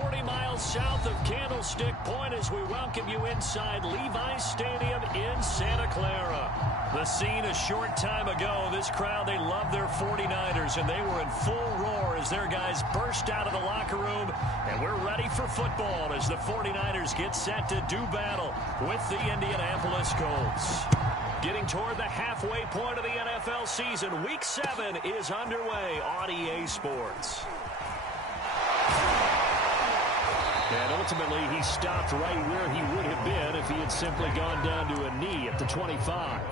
40 miles south of Candlestick Point as we welcome you inside Levi's Stadium in Santa Clara. The scene a short time ago, this crowd, they love their 49ers, and they were in full roar as their guys burst out of the locker room, and we're ready for football as the 49ers get set to do battle with the Indianapolis Colts. Getting toward the halfway point of the NFL season, Week 7 is underway on EA Sports. And ultimately, he stopped right where he would have been if he had simply gone down to a knee at the 25.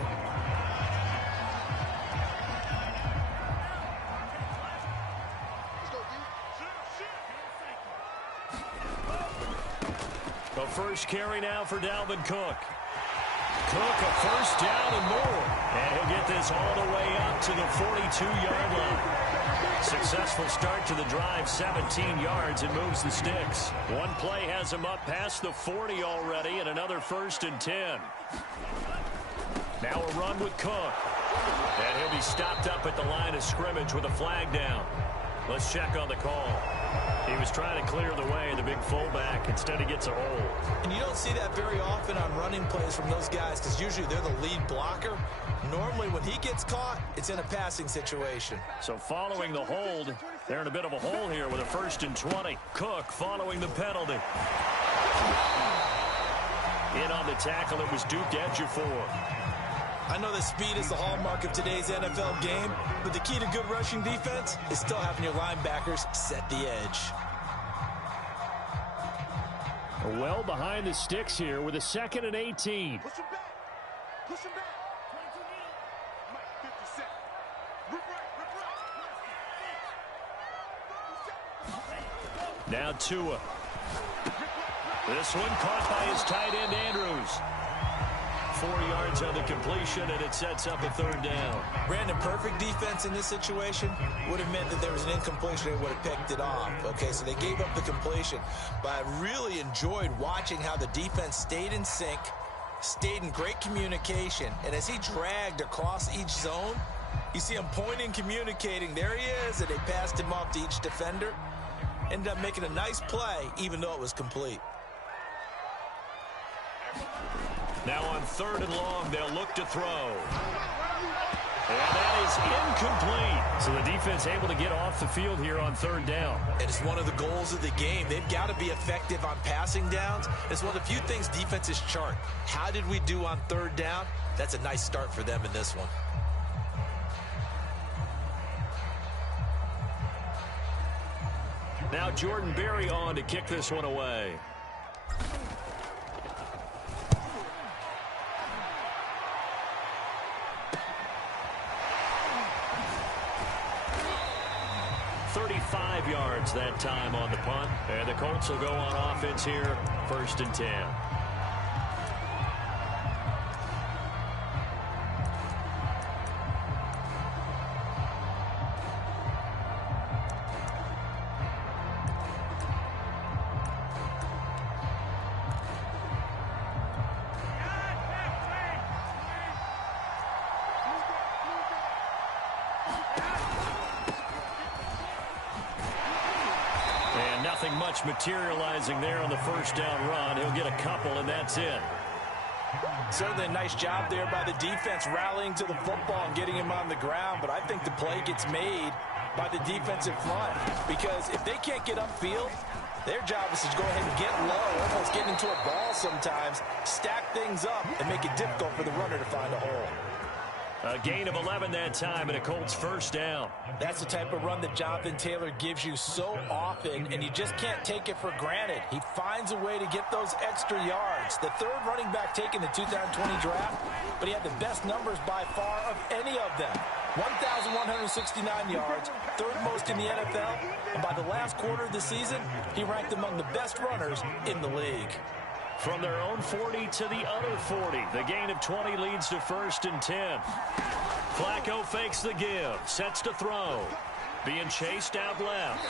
The first carry now for Dalvin Cook. Cook, a first down and more. And he'll get this all the way up to the 42-yard line. Successful start to the drive, 17 yards, and moves the sticks. One play has him up past the 40 already, and another 1st and 10. Now a run with Cook. And he'll be stopped up at the line of scrimmage with a flag down. Let's check on the call. He was trying to clear the way, the big fullback. Instead, he gets a hold. And you don't see that very often on running plays from those guys because usually they're the lead blocker. Normally, when he gets caught, it's in a passing situation. So following the hold, they're in a bit of a hole here with a 1st and 20. Cook following the penalty. In on the tackle, it was Duke Ejiofor. I know that speed is the hallmark of today's NFL game, but the key to good rushing defense is still having your linebackers set the edge. Well behind the sticks here with a 2nd and 18. Push him back. Push him back. Mike, 50 Cent. Rip right. Now Tua. This one caught by his tight end Andrews. 4 yards on the completion, and it sets up a 3rd down. Brandon, perfect defense in this situation would have meant that there was an incompletion and would have picked it off. Okay, so they gave up the completion, but I really enjoyed watching how the defense stayed in sync, stayed in great communication, and as he dragged across each zone, you see him pointing, communicating, there he is, and they passed him off to each defender. Ended up making a nice play, even though it was complete. Now on 3rd and long, they'll look to throw. And that is incomplete. So the defense able to get off the field here on 3rd down. And it's one of the goals of the game. They've got to be effective on passing downs. It's one of the few things defenses chart. How did we do on 3rd down? That's a nice start for them in this one. Now Jordan Berry on to kick this one away. Yards that time on the punt, and the Colts will go on offense here, 1st and 10. Much materializing there on the 1st down run. He'll get a couple, and that's it. Certainly a nice job there by the defense rallying to the football and getting him on the ground, but I think the play gets made by the defensive front because if they can't get upfield, their job is to go ahead and get low, almost get into a ball sometimes, stack things up, and make it difficult for the runner to find a hole. A gain of 11 that time, and a Colts 1st down. That's the type of run that Jonathan Taylor gives you so often, and you just can't take it for granted. He finds a way to get those extra yards. The 3rd running back taken in the 2020 draft, but he had the best numbers by far of any of them. 1,169 yards, 3rd most in the NFL, and by the last quarter of the season, he ranked among the best runners in the league. From their own 40 to the other 40. The gain of 20 leads to 1st and 10. Flacco fakes the give. Sets to throw. Being chased out left.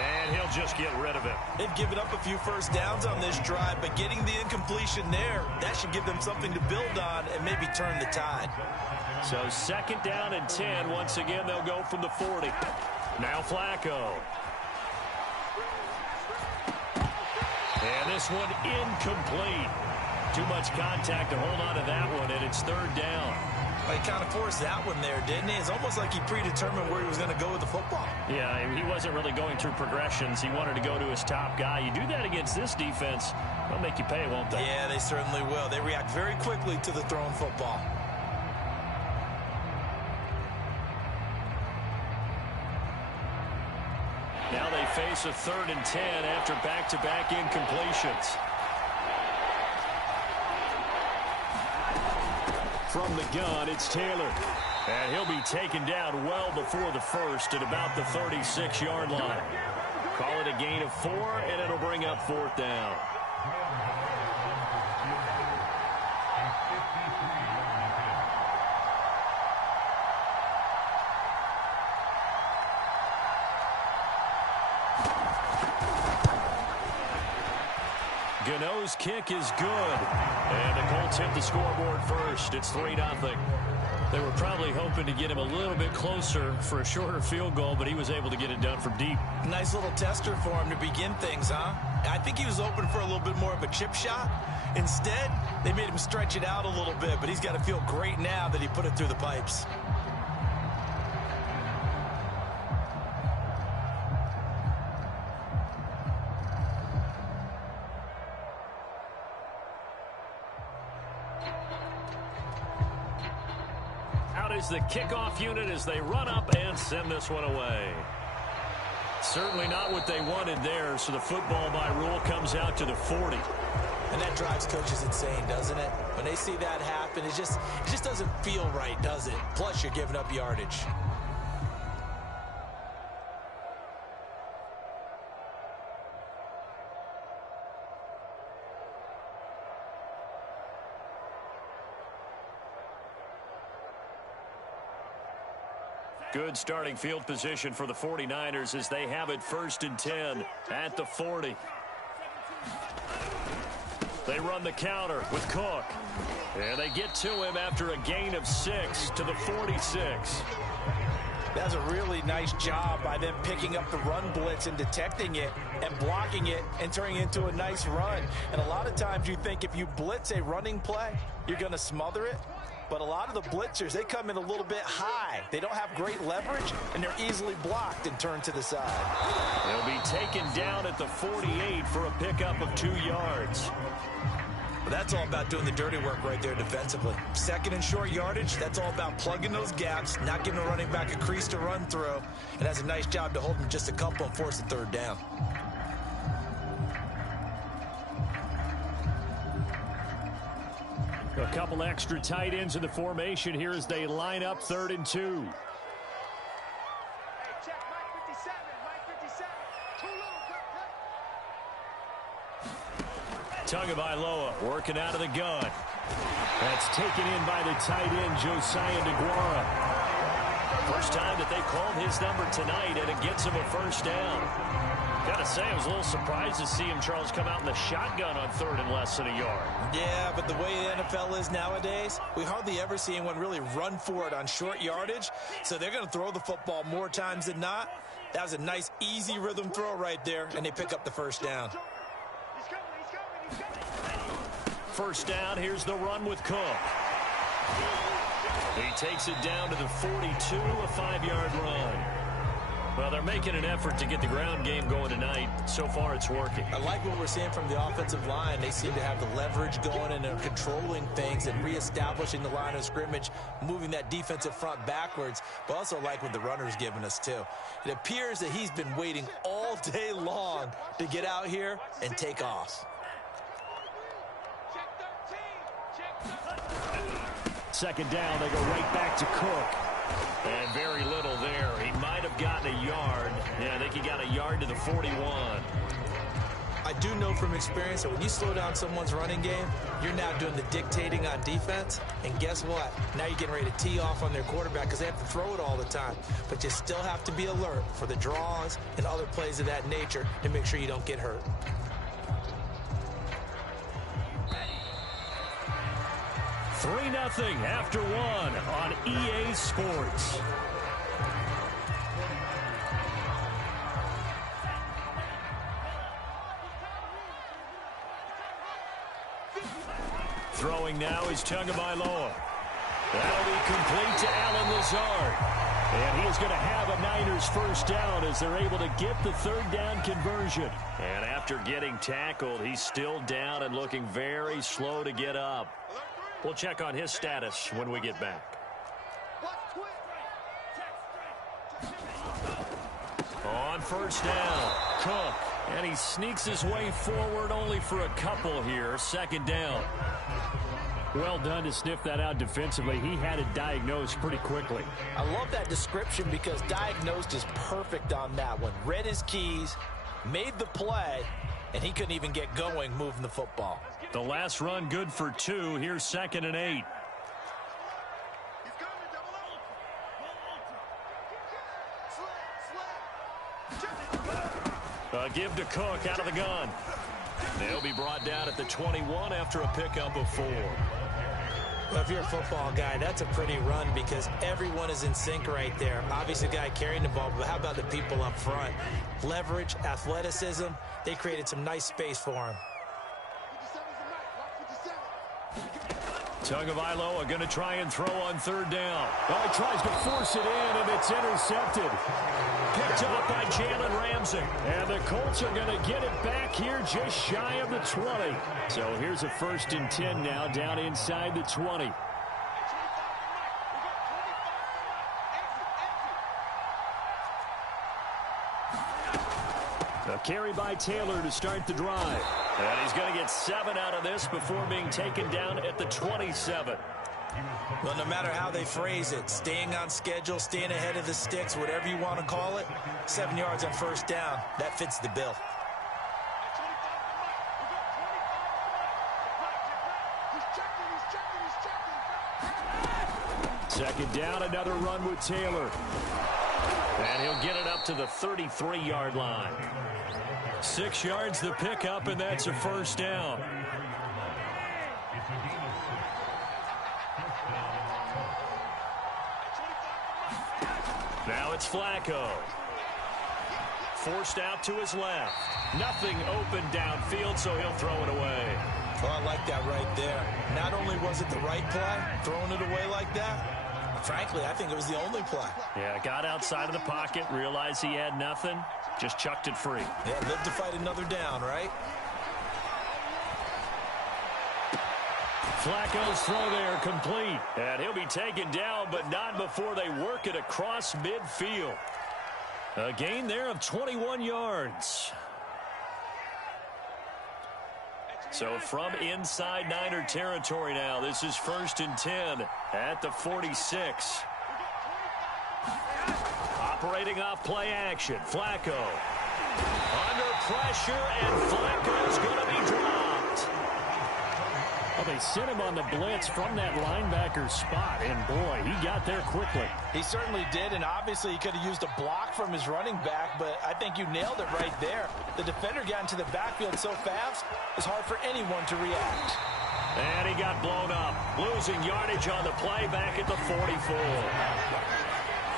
And he'll just get rid of it. They've given up a few 1st downs on this drive, but getting the incompletion there, that should give them something to build on and maybe turn the tide. So 2nd down and 10. Once again, they'll go from the 40. Now Flacco. And this one incomplete. Too much contact to hold on to that one, and it's third down. He kind of forced that one there, didn't he? It's almost like he predetermined where he was going to go with the football. Yeah, he wasn't really going through progressions. He wanted to go to his top guy. You do that against this defense, they'll make you pay, won't they? Yeah, they certainly will. They react very quickly to the thrown football. Now they face a 3rd and 10 after back-to-back incompletions. From the gun, it's Taylor. And he'll be taken down well before the first at about the 36-yard line. Call it a gain of 4, and it'll bring up 4th down. Gano's kick is good. And the Colts hit the scoreboard first. It's 3-0. They were probably hoping to get him a little bit closer for a shorter field goal, but he was able to get it done from deep. Nice little tester for him to begin things, huh? I think he was open for a little bit more of a chip shot. Instead, they made him stretch it out a little bit, but he's got to feel great now that he put it through the pipes. Is the kickoff unit as they run up and send this one away. Certainly not what they wanted there, so the football by rule comes out to the 40. And that drives coaches insane, doesn't it? When they see that happen, it just doesn't feel right, does it? Plus, you're giving up yardage. Good starting field position for the 49ers as they have it 1st and 10 at the 40. They run the counter with Cook. And they get to him after a gain of 6 to the 46. That's a really nice job by them picking up the run blitz and detecting it and blocking it and turning it into a nice run. And a lot of times you think if you blitz a running play, you're going to smother it. But a lot of the blitzers, they come in a little bit high. They don't have great leverage, and they're easily blocked and turned to the side. They'll be taken down at the 48 for a pickup of 2 yards. But that's all about doing the dirty work right there defensively. 2nd and short yardage, that's all about plugging those gaps, not giving a running back a crease to run through. And that's a nice job to hold them just a couple and force the 3rd down. A couple extra tight ends in the formation here as they line up 3rd and 2. Hey, check Mike 57. Mike 57. Too low. Tagovailoa working out of the gun. That's taken in by the tight end, Josiah DeGuara. First time that they called his number tonight, and it gets him a 1st down. Gotta say, I was a little surprised to see him, Charles, come out in the shotgun on 3rd and less than a yard. Yeah, but the way the NFL is nowadays, we hardly ever see anyone really run for it on short yardage. So they're going to throw the football more times than not. That was a nice, easy rhythm throw right there, and they pick up the 1st down. He's coming. 1st down, here's the run with Cook. He takes it down to the 42, a 5-yard run. Well, they're making an effort to get the ground game going tonight. So far, it's working. I like what we're seeing from the offensive line. They seem to have the leverage going, and they're controlling things and reestablishing the line of scrimmage, moving that defensive front backwards, but also like what the runner's giving us, too. It appears that he's been waiting all day long to get out here and take off. Second down, they go right back to Cook. And very little there. He might have gotten a yard. Yeah, I think he got a yard to the 41. I do know from experience that when you slow down someone's running game, you're now doing the dictating on defense. And guess what? Now you're getting ready to tee off on their quarterback because they have to throw it all the time. But you still have to be alert for the draws and other plays of that nature to make sure you don't get hurt. Three 0 after one on EA Sports. Throwing now is Tagovailoa. That'll be complete to Allen Lazard. And he's going to have a Niners first down as they're able to get the third down conversion. And after getting tackled, he's still down and looking very slow to get up. We'll check on his status when we get back. On first down, Cook. And he sneaks his way forward only for a couple here. Second down. Well done to sniff that out defensively. He had it diagnosed pretty quickly. I love that description because diagnosed is perfect on that one. Read his keys, made the play, and he couldn't even get going moving the football. The last run good for 2. Here's 2nd and 8. A give to Cook out of the gun. They'll be brought down at the 21 after a pickup of 4. Well, if you're a football guy, that's a pretty run because everyone is in sync right there. Obviously, the guy carrying the ball, but how about the people up front? Leverage, athleticism, they created some nice space for him. Tagovailoa going to try and throw on third down. Oh, he tries to force it in, and it's intercepted. Picked up by Jalen Ramsey. And the Colts are going to get it back here just shy of the 20. So here's a 1st and 10 now down inside the 20. A carry by Taylor to start the drive. And he's going to get 7 out of this before being taken down at the 27. Well, no matter how they phrase it, staying on schedule, staying ahead of the sticks, whatever you want to call it, 7 yards on first down, that fits the bill. Second down, another run with Taylor. And he'll get it up to the 33-yard line. 6 yards the pickup, and that's a first down. Now it's Flacco. Forced out to his left. Nothing open downfield, so he'll throw it away. Well, I like that right there. Not only was it the right play, throwing it away like that, frankly, I think it was the only play. Yeah, got outside of the pocket, realized he had nothing, just chucked it free. Yeah, live to fight another down, right? Flacco's throw there complete. And he'll be taken down, but not before they work it across midfield. A gain there of 21 yards. So from inside Niner territory now, this is 1st and 10 at the 46. Operating off play action, Flacco. Under pressure, and Flacco's going to be dropped. Well, they sent him on the blitz from that linebacker spot, and boy, he got there quickly. He certainly did, and obviously he could have used a block from his running back, but I think you nailed it right there. The defender got into the backfield so fast, it's hard for anyone to react. And he got blown up, losing yardage on the play back at the 44.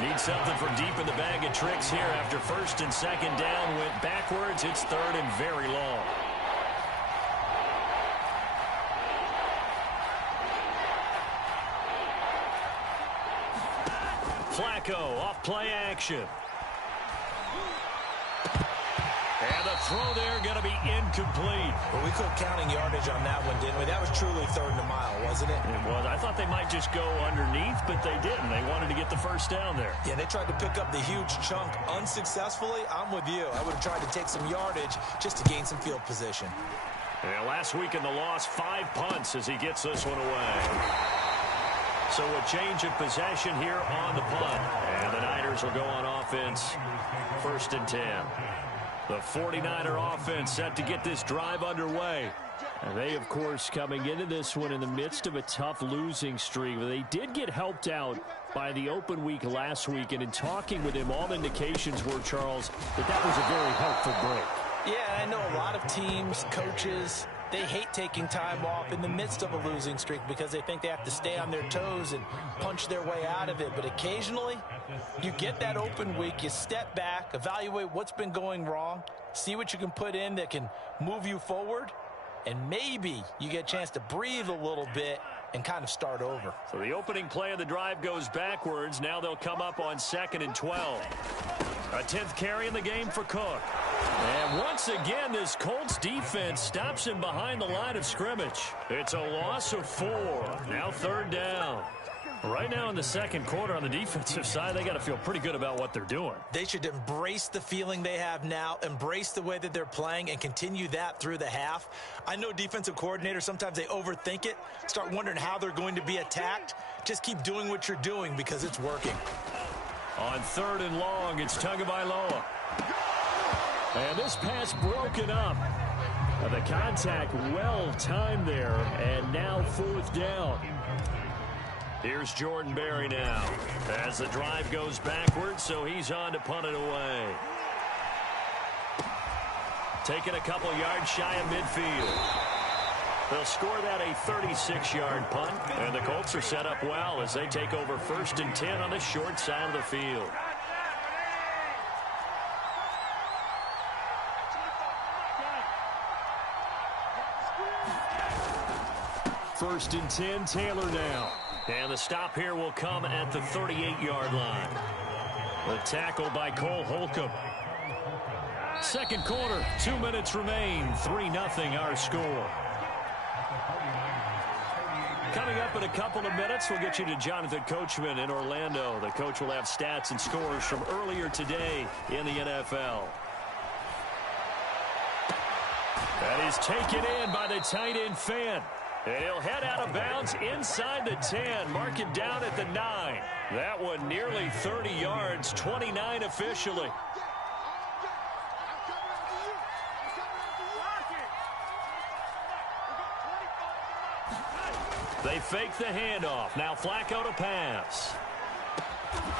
Need something from deep in the bag of tricks here after 1st and 2nd down. Went backwards. It's 3rd and very long. Flacco off play action. And the throw there going to be incomplete. Well, we quit counting yardage on that one, didn't we? That was truly 3rd and a mile, wasn't it? It was. I thought they might just go underneath, but they didn't. They wanted to get the first down there. Yeah, they tried to pick up the huge chunk unsuccessfully. I'm with you. I would have tried to take some yardage just to gain some field position. Yeah, last week in the loss, 5 punts as he gets this one away. So a change of possession here on the punt. And the Niners will go on offense. 1st and 10. The 49er offense set to get this drive underway. And they, of course, coming into this one in the midst of a tough losing streak. They did get helped out by the open week last week. And in talking with him, all indications were, Charles, that was a very helpful break. Yeah, I know a lot of teams, coaches, they hate taking time off in the midst of a losing streak because they think they have to stay on their toes and punch their way out of it. But occasionally, you get that open week, you step back, evaluate what's been going wrong, see what you can put in that can move you forward, and maybe you get a chance to breathe a little bit and kind of start over. So the opening play of the drive goes backwards. Now they'll come up on 2nd and 12. A 10th carry in the game for Cook. And once again, this Colts defense stops him behind the line of scrimmage. It's a loss of 4. Now 3rd down. Right now in the second quarter on the defensive side, they got to feel pretty good about what they're doing. They should embrace the feeling they have now, embrace the way that they're playing, and continue that through the half. I know defensive coordinators, sometimes they overthink it, start wondering how they're going to be attacked. Just keep doing what you're doing because it's working. On 3rd and long, it's Tagovailoa. And this pass broken up. The contact well timed there, and now 4th down. Here's Jordan Berry now as the drive goes backwards, so he's on to punt it away. Taking a couple yards shy of midfield. They'll score that a 36-yard punt, and the Colts are set up well as they take over 1st and 10 on the short side of the field. First and 10, Taylor now. And the stop here will come at the 38-yard line. The tackle by Cole Holcomb. Second quarter, 2 minutes remain. 3-0 our score. Coming up in a couple of minutes, we'll get you to Jonathan Coachman in Orlando. The coach will have stats and scores from earlier today in the NFL. That is taken in by the tight end Fant. And he'll head out of bounds inside the 10, mark it down at the 9. That one nearly 30 yards, 29 officially. They fake the handoff. Now Flacco to pass.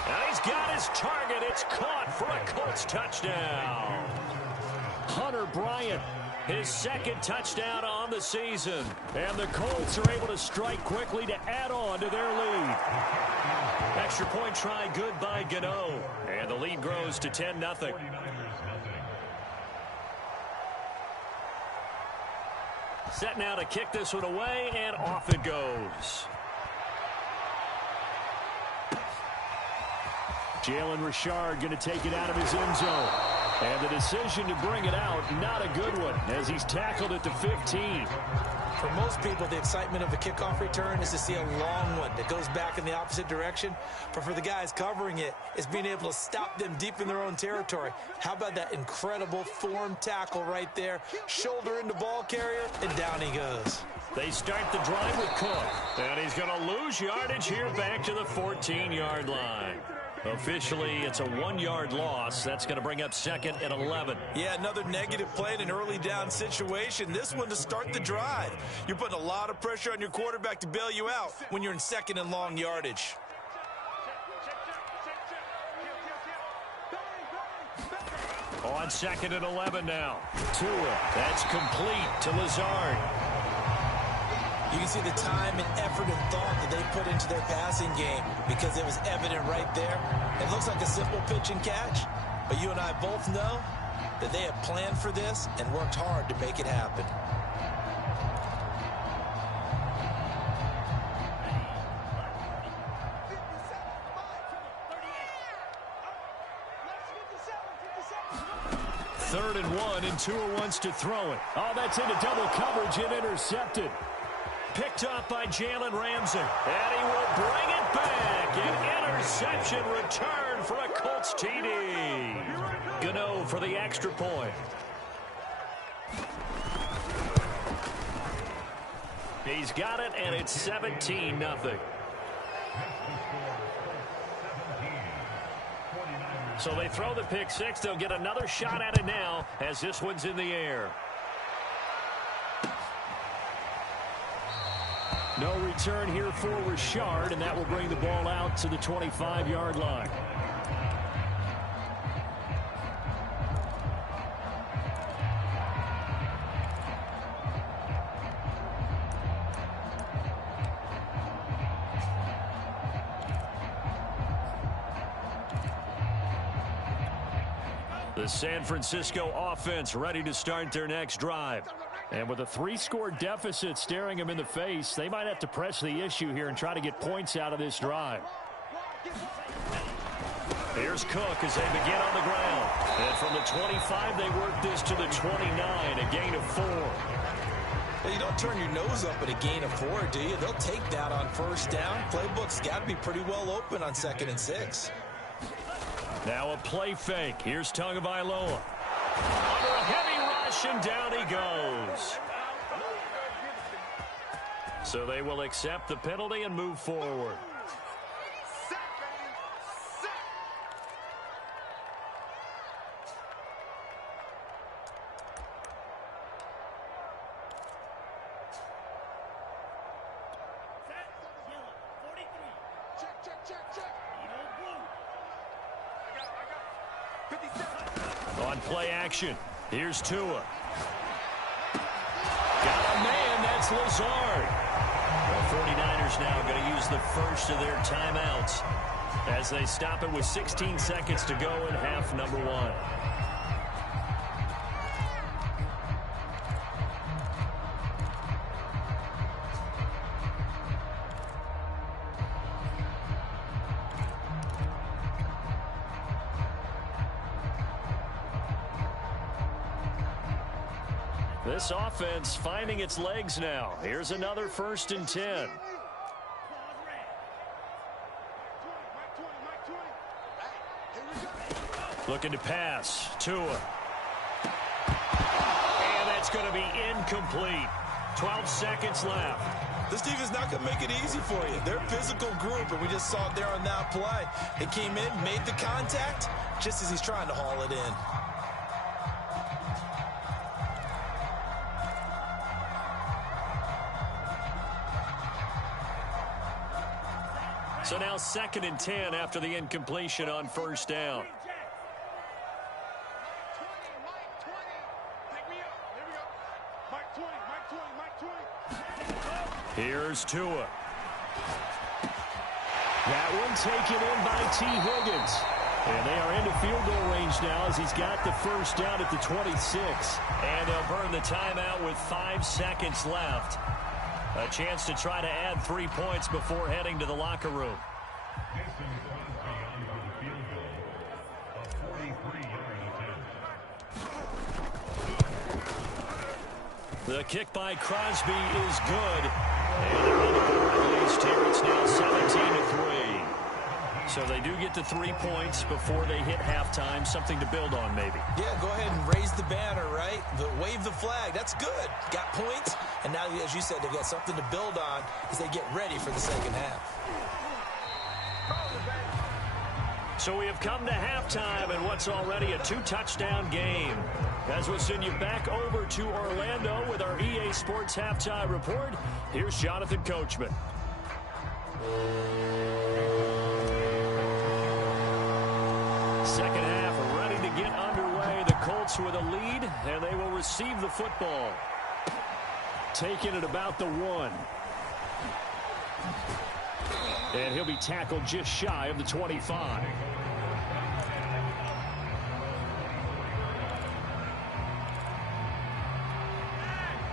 And he's got his target. It's caught for a Colts touchdown. Hunter Bryant, his 2nd touchdown on the season. And the Colts are able to strike quickly to add on to their lead. Extra point try good by Gano. And the lead grows to 10-0. Set now to kick this one away, and off it goes. Jalen Richard going to take it out of his end zone. And the decision to bring it out, not a good one, as he's tackled at the 15. For most people, the excitement of a kickoff return is to see a long one that goes back in the opposite direction. But for the guys covering it, it's being able to stop them deep in their own territory. How about that incredible form tackle right there? Shoulder into ball carrier, and down he goes. They start the drive with Cook. And he's going to lose yardage here back to the 14-yard line. Officially, it's a 1-yard loss. That's going to bring up 2nd and 11. Yeah, another negative play in an early down situation. This one to start the drive. You're putting a lot of pressure on your quarterback to bail you out when you're in 2nd and long yardage. On 2nd and 11 now. Tua, that's complete to Lazard. You can see the time and effort and thought that they put into their passing game because it was evident right there. It looks like a simple pitch and catch, but you and I both know that they have planned for this and worked hard to make it happen. Third and 1, and Tua wants to throw it. Oh, that's into double coverage and intercepted. Picked up by Jalen Ramsey. And he will bring it back. An interception return for a Colts TD. Gano for the extra point. He's got it, and it's 17-0. So they throw the pick six. They'll get another shot at it now as this one's in the air. No return here for Richard, and that will bring the ball out to the 25-yard line. The San Francisco offense ready to start their next drive. And with a 3-score deficit staring him in the face, they might have to press the issue here and try to get points out of this drive. Here's Cook as they begin on the ground. And from the 25, they work this to the 29, a gain of 4. Well, you don't turn your nose up at a gain of 4, do you? They'll take that on first down. Playbook's got to be pretty well open on 2nd and 6. Now a play fake. Here's Tagovailoa. Under a heavy rush, and down he goes. So they will accept the penalty and move forward. On play action, here's Tua. Got a man, that's Lazard. The 49ers now going to use the first of their timeouts as they stop it with 16 seconds to go in half number 1. This offense finding its legs now. Here's another 1st and 10. Looking to pass. Tua. And that's going to be incomplete. 12 seconds left. This defense is not going to make it easy for you. They're a physical group, and we just saw it there on that play. They came in, made the contact, just as he's trying to haul it in. So now 2nd and 10 after the incompletion on first down. Here's Tua. That one taken in by T. Higgins. And they are into field goal range now as he's got the first down at the 26. And they'll burn the timeout with 5 seconds left. A chance to try to add 3 points before heading to the locker room. The kick by Crosby is good. And they're on the board at least here. It's now 17-3. So they do get to 3 points before they hit halftime. Something to build on, maybe. Yeah, go ahead and raise the banner, right? Wave the flag. That's good. Got points. And now, as you said, they've got something to build on as they get ready for the second half. So we have come to halftime in what's already a 2-touchdown game. As we'll send you back over to Orlando with our EA Sports Halftime Report, here's Jonathan Coachman. Second half ready to get underway. The Colts with a lead, and they will receive the football. Taking it about the 1. And he'll be tackled just shy of the 25.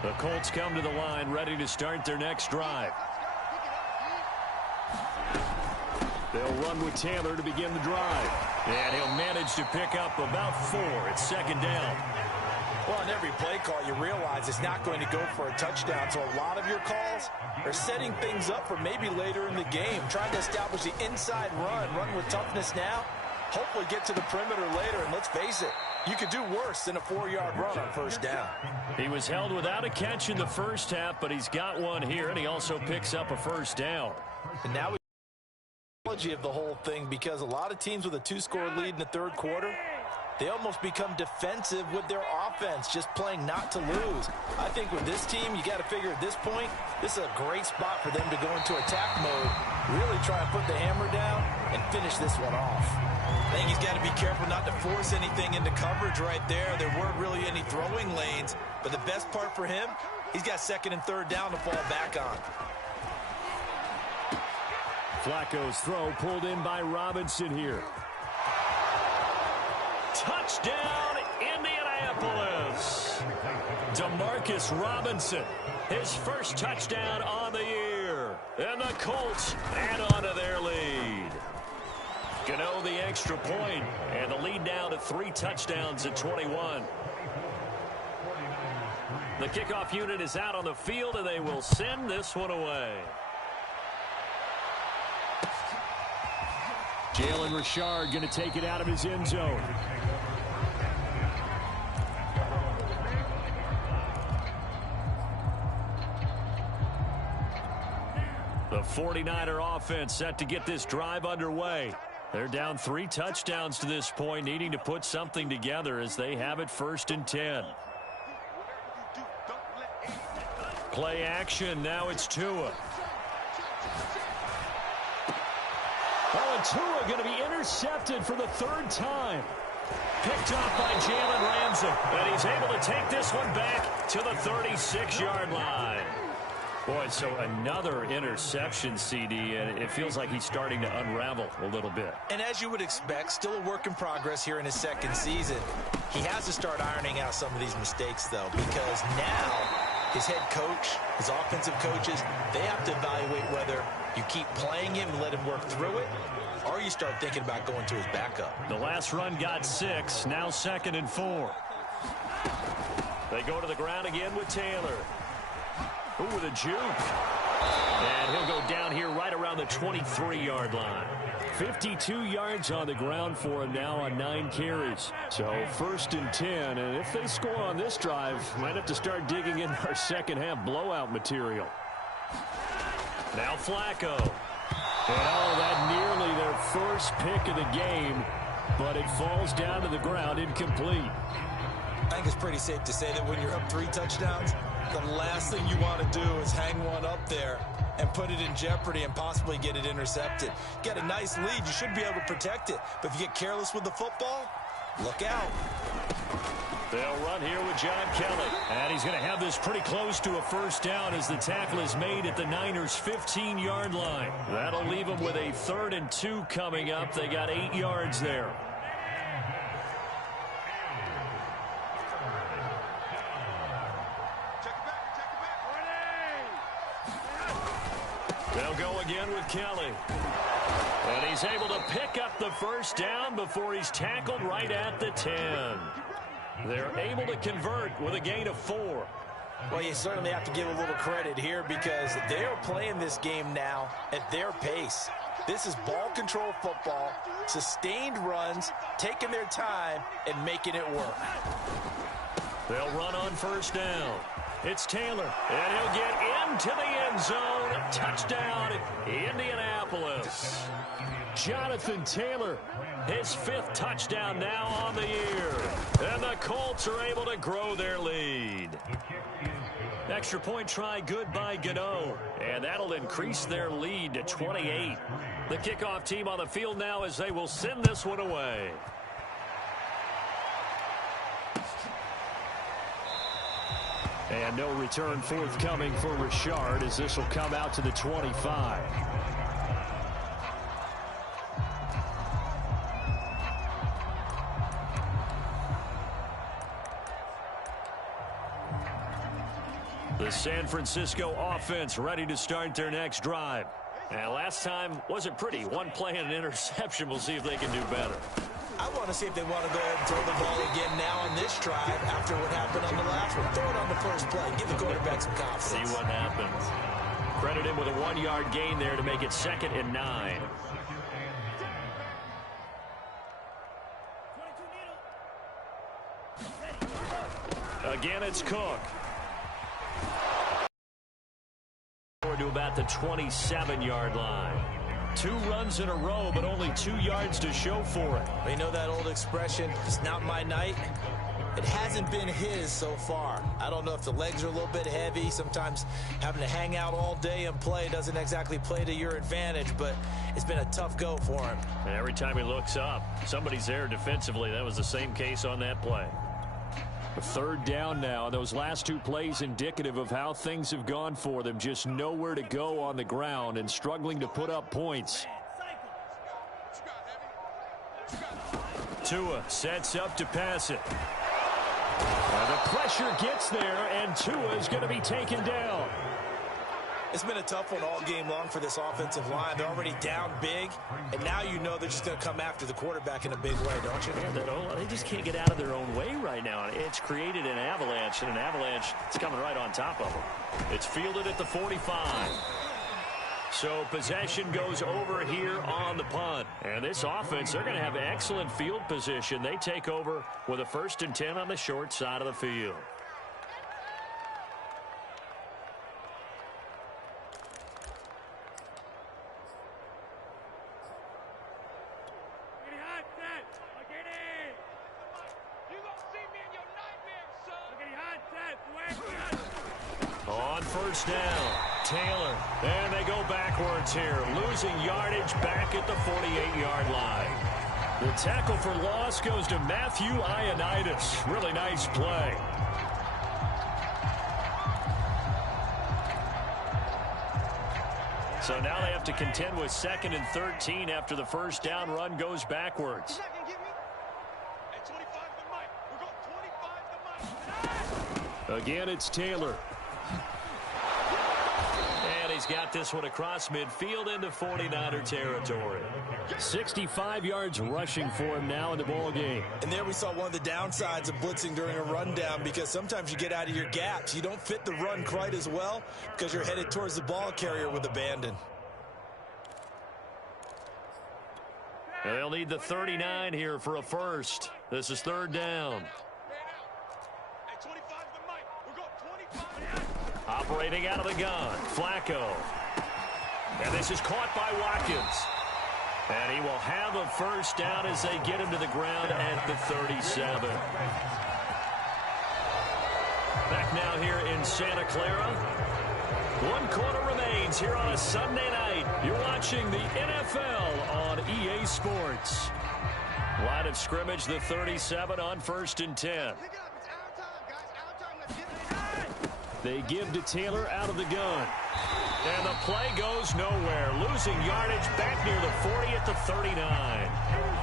The Colts come to the line ready to start their next drive. They'll run with Taylor to begin the drive. And he'll manage to pick up about 4 at 2nd down. Well, on every play call, you realize it's not going to go for a touchdown. So a lot of your calls are setting things up for maybe later in the game, trying to establish the inside run with toughness now, hopefully get to the perimeter later. And let's face it, you could do worse than a 4-yard run on first down. He was held without a catch in the first half, but he's got one here, and he also picks up a first down. And now we of the whole thing, because a lot of teams with a 2-score lead in the third quarter, they almost become defensive with their offense, just playing not to lose. I think with this team, you got to figure at this point, this is a great spot for them to go into attack mode, really try and put the hammer down and finish this one off. I think he's got to be careful not to force anything into coverage right there. There weren't really any throwing lanes, but the best part for him, he's got 2nd and 3rd down to fall back on. Flacco's throw pulled in by Robinson here. Touchdown, Indianapolis. DeMarcus Demarcus Robinson, his first touchdown on the year. And the Colts add on to their lead. Gano the extra point, and the lead now to 3 touchdowns at 21. The kickoff unit is out on the field, and they will send this one away. Jalen Richard going to take it out of his end zone. The 49er offense set to get this drive underway. They're down 3 touchdowns to this point, needing to put something together as they have it 1st and 10. Play action. Now it's Tua. Oh, and Tua going to be intercepted for the 3rd time. Picked off by Jalen Ramsey. And he's able to take this one back to the 36-yard line. Boy, so another interception, CD, and it feels like he's starting to unravel a little bit. And as you would expect, still a work in progress here in his 2nd season. He has to start ironing out some of these mistakes, though, because now his head coach, his offensive coaches, they have to evaluate whether you keep playing him and let him work through it, or you start thinking about going to his backup. The last run got 6, now 2nd and 4. They go to the ground again with Taylor. Ooh, with a juke. And he'll go down here right around the 23-yard line. 52 yards on the ground for him now on 9 carries. So 1st and 10, and if they score on this drive, might have to start digging in our second-half blowout material. Now Flacco. And oh, that nearly their first pick of the game, but it falls down to the ground incomplete. I think it's pretty safe to say that when you're up 3 touchdowns, the last thing you want to do is hang one up there and put it in jeopardy and possibly get it intercepted. Get a nice lead, you should be able to protect it. But if you get careless with the football, look out. They'll run here with John Kelly. And he's going to have this pretty close to a 1st down as the tackle is made at the Niners' 15-yard line. That'll leave them with a 3rd and 2 coming up. They got 8 yards there. They'll go again with Kelly. And he's able to pick up the 1st down before he's tackled right at the 10. They're able to convert with a gain of 4. Well, you certainly have to give a little credit here because they're playing this game now at their pace. This is ball control football, sustained runs, taking their time, and making it work. They'll run on 1st down. It's Taylor, and he'll get into the end zone. Touchdown, Indianapolis. Jonathan Taylor, his 5th touchdown now on the year. And the Colts are able to grow their lead. Extra point try good by Gano, and that'll increase their lead to 28. The kickoff team on the field now as they will send this one away. And no return forthcoming for Richard as this will come out to the 25. The San Francisco offense ready to start their next drive. And last time wasn't pretty. One play and an interception. We'll see if they can do better. I want to see if they want to go ahead and throw the ball again now on this drive after what happened on the last one. Throw it on the 1st play. Give the quarterback some confidence. See what happens. Credit him with a 1-yard gain there to make it 2nd and 9. Again, it's Cook. To about the 27-yard line. 2 runs in a row, but only 2 yards to show for it. You know that old expression, it's not my night? It hasn't been his so far. I don't know if the legs are a little bit heavy. Sometimes having to hang out all day and play doesn't exactly play to your advantage, but it's been a tough go for him. And every time he looks up, somebody's there defensively. That was the same case on that play. A 3rd down now. Those last 2 plays indicative of how things have gone for them. Just nowhere to go on the ground and struggling to put up points. Tua sets up to pass it. The pressure gets there, and Tua is going to be taken down. It's been a tough one all game long for this offensive line. They're already down big, and now you know they're just going to come after the quarterback in a big way, don't you? Yeah, they just can't get out of their own way right now. It's created an avalanche, and an avalanche is coming right on top of them. It's fielded at the 45. So possession goes over here on the punt. And this offense, they're going to have excellent field position. They take over with a 1st and 10 on the short side of the field. On 1st down, Taylor. And they go backwards here, losing yardage back at the 48-yard line. The tackle for loss goes to Matthew Ioannidis. Really nice play. So now they have to contend with 2nd and 13 after the 1st down run goes backwards. Again, it's Taylor. And he's got this one across midfield into 49er territory. 65 yards rushing for him now in the ball game. And there we saw one of the downsides of blitzing during a rundown, because sometimes you get out of your gaps. You don't fit the run quite as well because you're headed towards the ball carrier with abandon. And they'll need the 39 here for a first. This is 3rd down. Operating out of the gun, Flacco. And this is caught by Watkins. And he will have a 1st down as they get him to the ground at the 37. Back now here in Santa Clara. 1 quarter remains here on a Sunday night. You're watching the NFL on EA Sports. Line of scrimmage, the 37 on 1st and 10. They give to Taylor out of the gun. And the play goes nowhere. Losing yardage back near the 40 at the 39.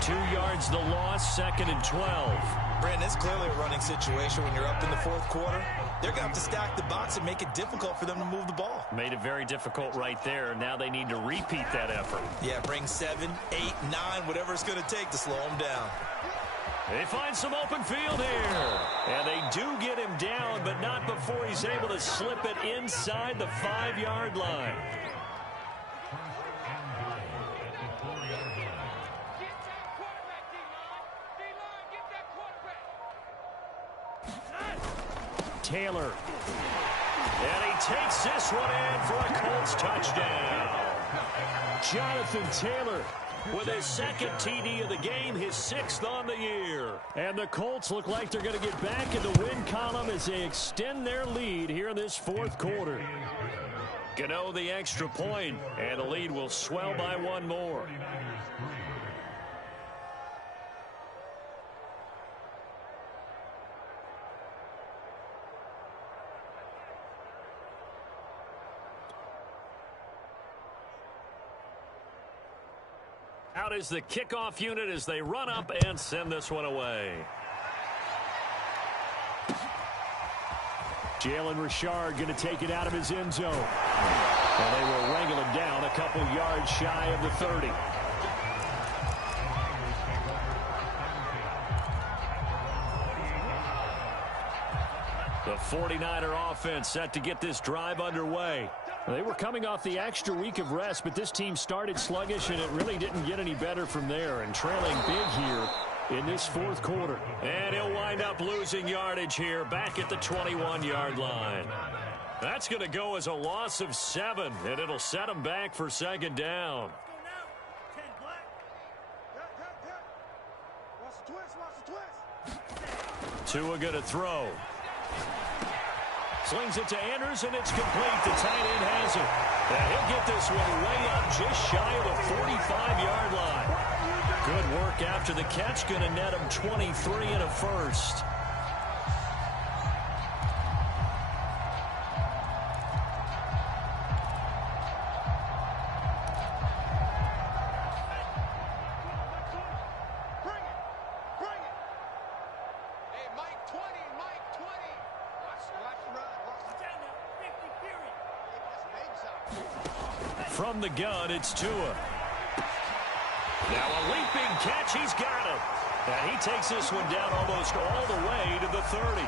2 yards the loss, 2nd and 12. Brandon, it's clearly a running situation when you're up in the 4th quarter. They're going to have to stack the box and make it difficult for them to move the ball. Made it very difficult right there. Now they need to repeat that effort. Yeah, bring 7, 8, 9, whatever it's going to take to slow them down. They find some open field here. And they do get him down, but not before he's able to slip it inside the 5-yard line. Taylor. And he takes this one in for a Colts touchdown. Jonathan Taylor with his 2nd TD of the game, his 6th on the year. And the Colts look like they're going to get back in the win column as they extend their lead here in this 4th quarter. Gano the extra point, and the lead will swell by 1 more. Out is the kickoff unit as they run up and send this one away. Jalen Richard going to take it out of his end zone. And they will wrangle him down a couple yards shy of the 30. The 49er offense set to get this drive underway. They were coming off the extra week of rest, but this team started sluggish, and it really didn't get any better from there, and trailing big here in this 4th quarter. And he'll wind up losing yardage here back at the 21-yard line. That's going to go as a loss of 7, and it'll set him back for 2nd down. Tua going to throw. Slings it to Andrews, and it's complete. The tight end has it. And he'll get this one way up just shy of the 45-yard line. Good work after the catch. Going to net him 23 and a first. From the gun, it's Tua. Now a leaping catch. He's got it. And he takes this one down almost all the way to the 30.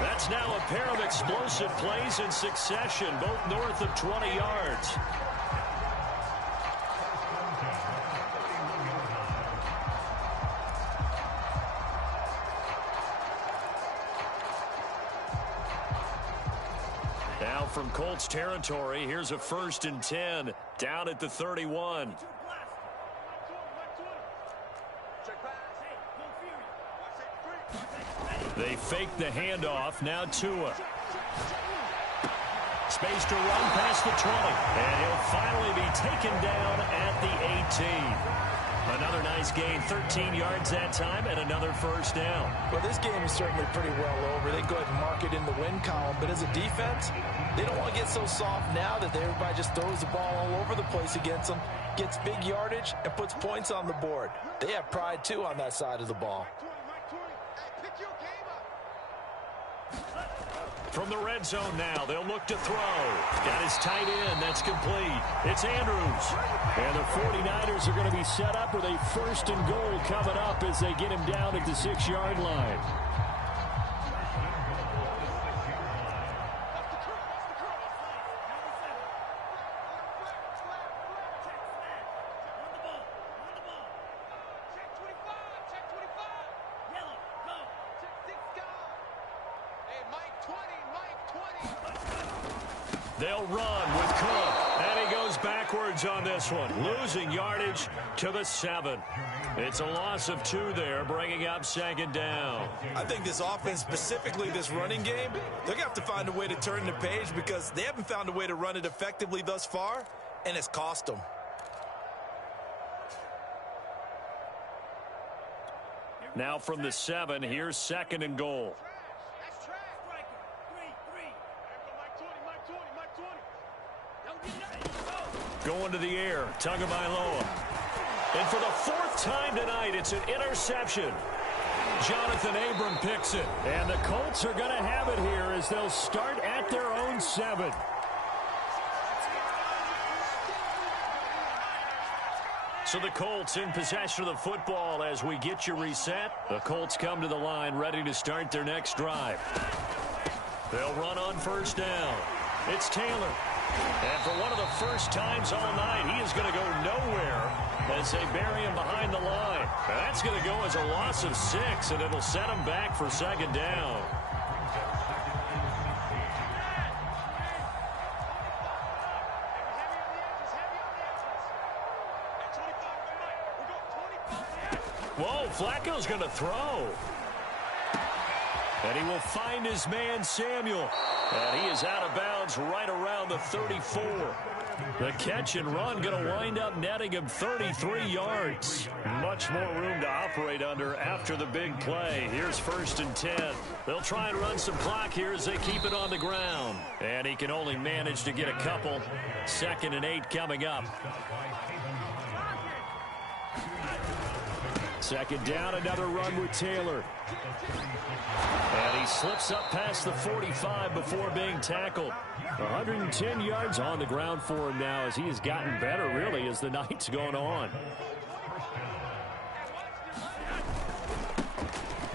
That's now a pair of explosive plays in succession, both north of 20 yards. Now from Colts territory, here's a 1st and 10 down at the 31. They fake the handoff. Now Tua. Space to run past the 20. And he'll finally be taken down at the 18. Another nice gain. 13 yards that time and another 1st down. Well, this game is certainly pretty well over. They go ahead and mark it in the win column. But as a defense, they don't want to get so soft now that everybody just throws the ball all over the place against them, gets big yardage, and puts points on the board. They have pride, too, on that side of the ball. From the red zone now, they'll look to throw. Got his tight end. That's complete. It's Andrews. And the 49ers are going to be set up with a 1st and goal coming up as they get him down at the 6-yard line. They'll run with Cook, and he goes backwards on this one, losing yardage to the 7. It's a loss of 2 there, bringing up 2nd down. I think this offense, specifically this running game, they're going to have to find a way to turn the page because they haven't found a way to run it effectively thus far, and it's cost them. Now from the 7, here's 2nd and goal. Going to the air, Tagovailoa. And for the 4th time tonight, it's an interception. Jonathan Abram picks it. And the Colts are going to have it here as they'll start at their own 7. So the Colts in possession of the football as we get you reset. The Colts come to the line ready to start their next drive. They'll run on 1st down. It's Taylor. And for one of the first times all night, he is going to go nowhere as they bury him behind the line. That's going to go as a loss of 6, and it'll set him back for 2nd down. Whoa, Flacco's going to throw. And he will find his man, Samuel. And he is out of bounds right around the 34. The catch and run going to wind up netting him 33 yards. Much more room to operate under after the big play. Here's 1st and 10. They'll try and run some clock here as they keep it on the ground. And he can only manage to get a couple. 2nd and 8 coming up. 2nd down, another run with Taylor. And he slips up past the 45 before being tackled. 110 yards on the ground for him now as he has gotten better, really, as the night's gone on.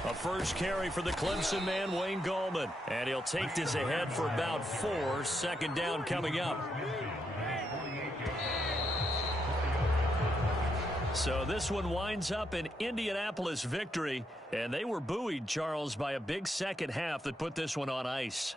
A first carry for the Clemson man, Wayne Gallman. And he'll take this ahead for about 4. 2nd down coming up. So this one winds up an Indianapolis victory, and they were buoyed, Charles, by a big second half that put this one on ice.